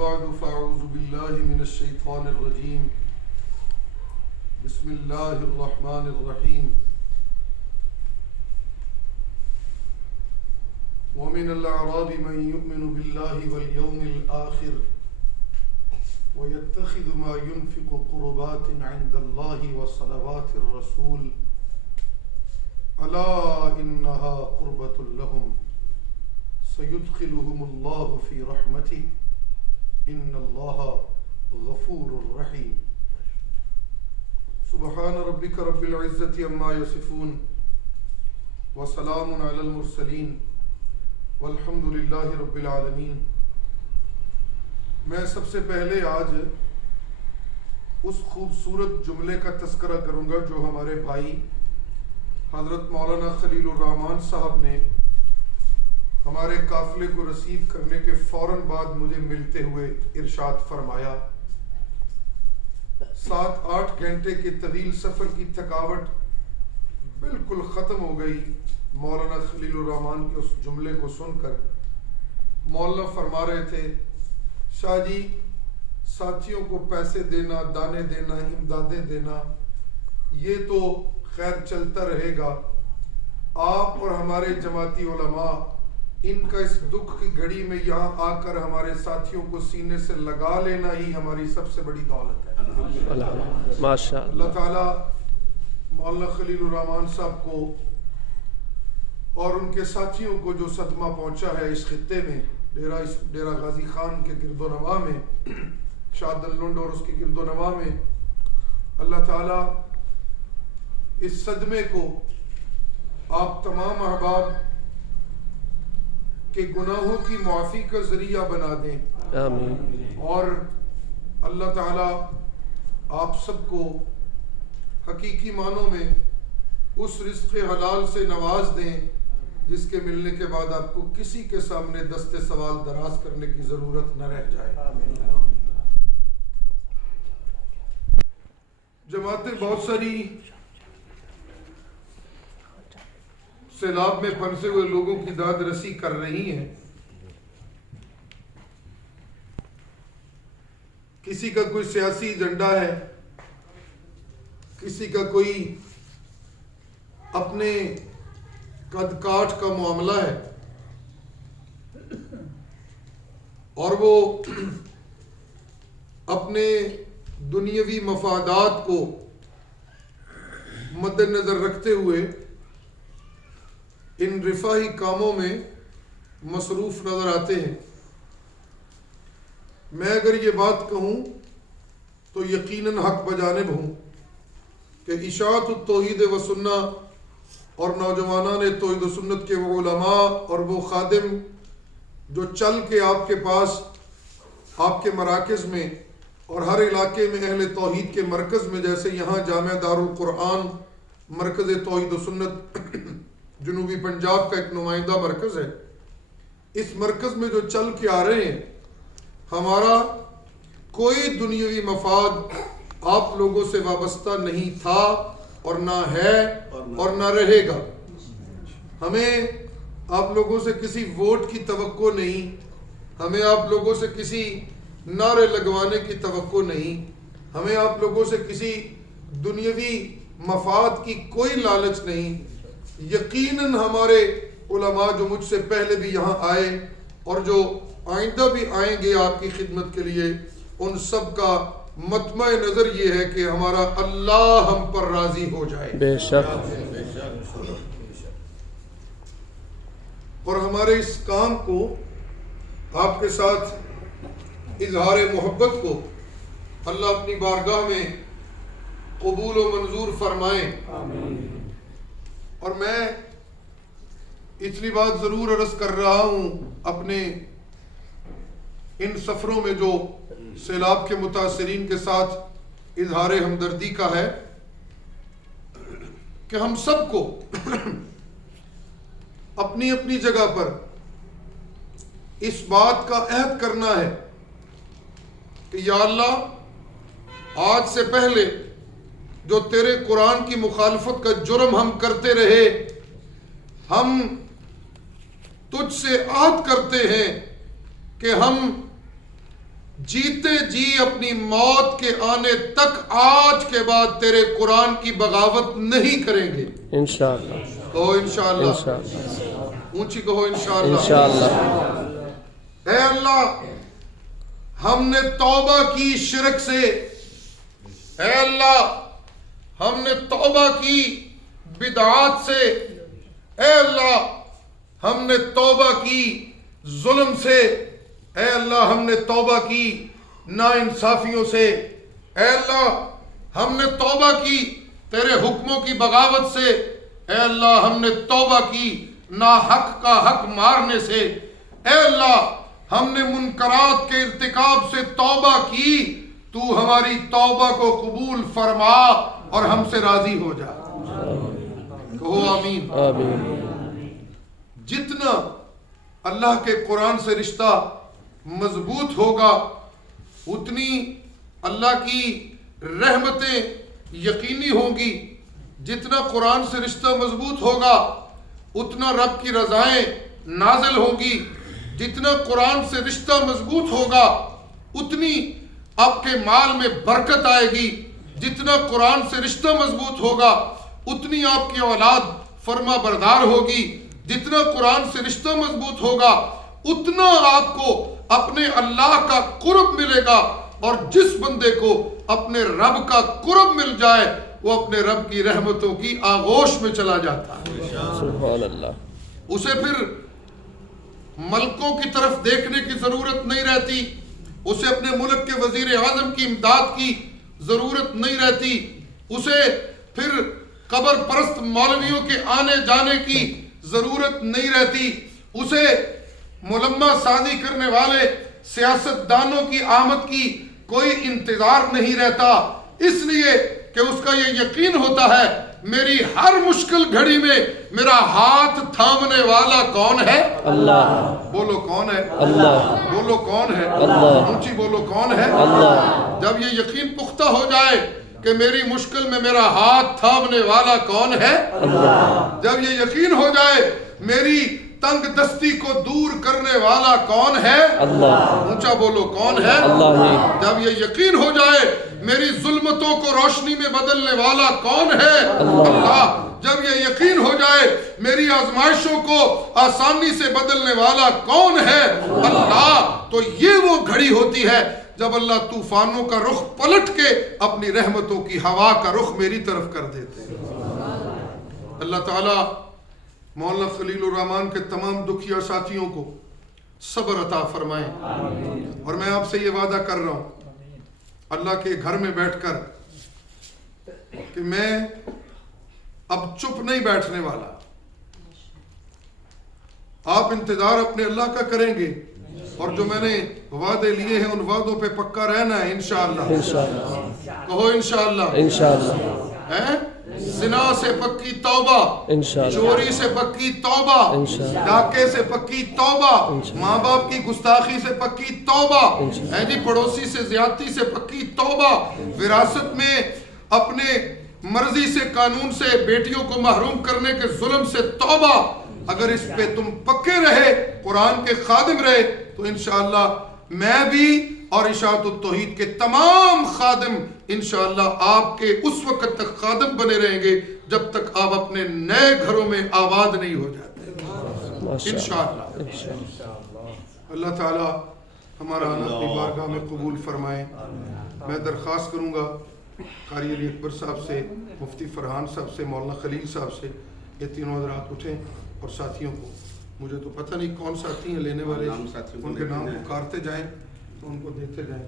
بعد فاعوذ باللہ من الشیطان الرجیم بسم اللہ الرحمن الرحیم ومن الاعراب من يؤمن باللہ والیوم الآخر ويتخذ ما ينفق قربات عند الله وصلوات الرسول الا انها قربة لهم سيدخلهم الله في رحمته ان اللہ غفور رحیم سبحان ربک رب العزت عما یصفون وسلام علی المرسلین والحمد للہ رب العالمین۔ میں سب سے پہلے آج اس خوبصورت جملے کا تذکرہ کروں گا جو ہمارے بھائی حضرت مولانا خلیل الرحمان صاحب نے ہمارے قافلے کو رسیو کرنے کے فوراً بعد مجھے ملتے ہوئے ارشاد فرمایا۔ 7-8 گھنٹے کے طویل سفر کی تھکاوٹ بالکل ختم ہو گئی مولانا خلیل الرحمان کے اس جملے کو سن کر۔ مولانا فرما رہے تھے شاہ جی ساتھیوں کو پیسے دینا، دانے دینا، امدادیں دینا یہ تو خیر چلتا رہے گا، آپ اور ہمارے جماعتی علماء ان کا اس دکھ کی گھڑی میں یہاں آ کر ہمارے ساتھیوں کو سینے سے لگا لینا ہی ہماری سب سے بڑی دولت ہے۔ ماشاء اللہ تعالیٰ مولانا خلیل الرحمان صاحب کو اور ان کے ساتھیوں کو جو صدمہ پہنچا ہے اس خطے میں، ڈیرہ غازی خان کے گرد و نواح میں، شاد اللنڈ اور اس کے گرد و نواح میں، اللہ تعالیٰ اس صدمے کو آپ تمام احباب کہ گناہوں کی معافی کا ذریعہ بنا دیں، آمین۔ اور اللہ تعالیٰ آپ سب کو حقیقی معنوں میں اس رزق حلال سے نواز دیں جس کے ملنے کے بعد آپ کو کسی کے سامنے دست سوال دراز کرنے کی ضرورت نہ رہ جائے۔ جماعتیں بہت ساری سیلاب میں پھنسے ہوئے لوگوں کی داد رسی کر رہی ہیں۔ کسی کا کوئی سیاسی ایجنڈا ہے، کسی کا کوئی اپنے قد کاٹ کا معاملہ ہے، اور وہ اپنے دنیاوی مفادات کو مد نظر رکھتے ہوئے ان رفاہی کاموں میں مصروف نظر آتے ہیں۔ میں اگر یہ بات کہوں تو یقیناً حق بجانب ہوں کہ اشاعت التوحید و سنہ اور نوجوانان توحید و سنت کے وہ علماء اور وہ خادم جو چل کے آپ کے پاس، آپ کے مراکز میں اور ہر علاقے میں اہل توحید کے مرکز میں، جیسے یہاں جامعہ دارالقرآن مرکز توحید و سنت جنوبی پنجاب کا ایک نمائندہ مرکز ہے، اس مرکز میں جو چل کے آ رہے ہیں، ہمارا کوئی دنیاوی مفاد آپ لوگوں سے وابستہ نہیں تھا اور نہ ہے اور نہ رہے گا۔ ہمیں آپ لوگوں سے کسی ووٹ کی توقع نہیں، ہمیں آپ لوگوں سے کسی نعرے لگوانے کی توقع نہیں، ہمیں آپ لوگوں سے کسی دنیاوی مفاد کی کوئی لالچ نہیں۔ یقیناً ہمارے علماء جو مجھ سے پہلے بھی یہاں آئے اور جو آئندہ بھی آئیں گے آپ کی خدمت کے لیے، ان سب کا مطمع نظر یہ ہے کہ ہمارا اللہ ہم پر راضی ہو جائے، بے شک۔ اور ہمارے اس کام کو، آپ کے ساتھ اظہار محبت کو اللہ اپنی بارگاہ میں قبول و منظور فرمائیں۔ اور میں اتنی بات ضرور عرض کر رہا ہوں اپنے ان سفروں میں جو سیلاب کے متاثرین کے ساتھ اظہار ہمدردی کا ہے، کہ ہم سب کو اپنی اپنی جگہ پر اس بات کا عہد کرنا ہے کہ یا اللہ آج سے پہلے جو تیرے قرآن کی مخالفت کا جرم ہم کرتے رہے، ہم تجھ سے عہد کرتے ہیں کہ ہم جیتے جی اپنی موت کے آنے تک آج کے بعد تیرے قرآن کی بغاوت نہیں کریں گے انشاءاللہ. کہو انشاءاللہ. انشاءاللہ. اونچی کہو انشاءاللہ. انشاءاللہ. اے اللہ ہم نے توبہ کی شرک سے، اے اللہ ہم نے توبہ کی بدعات سے، اے اللہ ہم نے توبہ کی ظلم سے، اے اللہ ہم نے توبہ کی ناانصافیوں سے، اے اللہ ہم نے توبہ کی تیرے حکموں کی بغاوت سے، اے اللہ ہم نے توبہ کی ناحق کا حق مارنے سے، اے اللہ ہم نے منکرات کے ارتکاب سے توبہ کی، تو ہماری توبہ کو قبول فرما اور ہم سے راضی ہو جا. کہو آمین. آمین. جتنا اللہ کے قرآن سے رشتہ مضبوط ہوگا اتنی اللہ کی رحمتیں یقینی ہوں گی. جتنا قرآن سے رشتہ مضبوط ہوگا اتنا رب کی رضائیں نازل ہوں گی. جتنا قرآن سے رشتہ مضبوط ہوگا اتنی آپ کے مال میں برکت آئے گی. جتنا قرآن سے رشتہ مضبوط ہوگا اتنی آپ کی اولاد فرما بردار ہوگی. جتنا قرآن سے رشتہ مضبوط ہوگا اتنا آپ کو اپنے اللہ کا قرب ملے گا. اور جس بندے کو اپنے رب کا قرب مل جائے وہ اپنے رب کی رحمتوں کی آغوش میں چلا جاتا ہے. سبحان اللہ. اسے پھر ملکوں کی طرف دیکھنے کی ضرورت نہیں رہتی، اسے اپنے ملک کے وزیر اعظم کی امداد کی ضرورت نہیں رہتی، اسے پھر قبر پرست مولویوں کے آنے جانے کی ضرورت نہیں رہتی، اسے ملمہ سازی کرنے والے سیاست دانوں کی آمد کی کوئی انتظار نہیں رہتا، اس لیے کہ اس کا یہ یقین ہوتا ہے میری ہر مشکل گھڑی میں میرا ہاتھ تھامنے والا کون ہے؟ اللہ. بولو کون ہے؟ اللہ. بولو کون ہے؟ اللہ. اونچی بولو کون ہے؟ اللہ. جب یہ یقین پختہ ہو جائے کہ میری مشکل میں میرا ہاتھ تھامنے والا کون ہے؟ اللہ. جب یہ یقین ہو جائے میری تنگ دستی کو دور کرنے والا کون ہے؟ اللہ. اونچا بولو کون ہے؟ اللہ. جب یہ یقین ہو جائے میری ظلمتوں کو روشنی میں بدلنے والا کون ہے؟ اللہ. جب یہ یقین ہو جائے میری آزمائشوں کو آسانی سے بدلنے والا کون ہے؟ اللہ. تو یہ وہ گھڑی ہوتی ہے جب اللہ طوفانوں کا رخ پلٹ کے اپنی رحمتوں کی ہوا کا رخ میری طرف کر دیتے ہیں. اللہ تعالیٰ مولانا خلیل الرحمن کے تمام دکھیا ساتھیوں کو صبر عطا فرمائیں. اور میں آپ سے یہ وعدہ کر رہا ہوں اللہ کے گھر میں بیٹھ کر کہ میں اب چپ نہیں بیٹھنے والا. آپ انتظار اپنے اللہ کا کریں گے اور جو میں نے وعدے لیے ہیں ان وعدوں پہ پکا رہنا ہے انشاءاللہ. کہو انشاءاللہ. انشاءاللہ. زنا سے پکی توبہ، چوری سے پکی توبہ، ڈاکے سے پکی توبہ، ماں باپ کی گستاخی سے پکی توبہ، پڑوسی سے زیادتی سے پکی توبہ، وراثت میں اپنے مرضی سے قانون سے بیٹیوں کو محروم کرنے کے ظلم سے توبہ. اگر اس پہ تم پکے رہے، قرآن کے خادم رہے تو انشاءاللہ میں بھی اور اشاعت التوحید کے تمام خادم انشاءاللہ آپ کے اس وقت تک خادم بنے رہیں گے جب تک آپ اپنے نئے گھروں میں آباد نہیں ہو جاتے انشاءاللہ. اللہ تعالی ہمارا آنا اپنی بارگاہ میں قبول فرمائے. میں درخواست کروں گا قاری علی اکبر صاحب سے، مفتی فرحان صاحب سے، مولانا خلیل صاحب سے، یہ تینوں حضرات اٹھیں اور ساتھیوں کو، مجھے تو پتہ نہیں کون ساتھی ہیں لینے والے، ان کے نام پکارتے جائیں تو ان کو دیتے جائیں.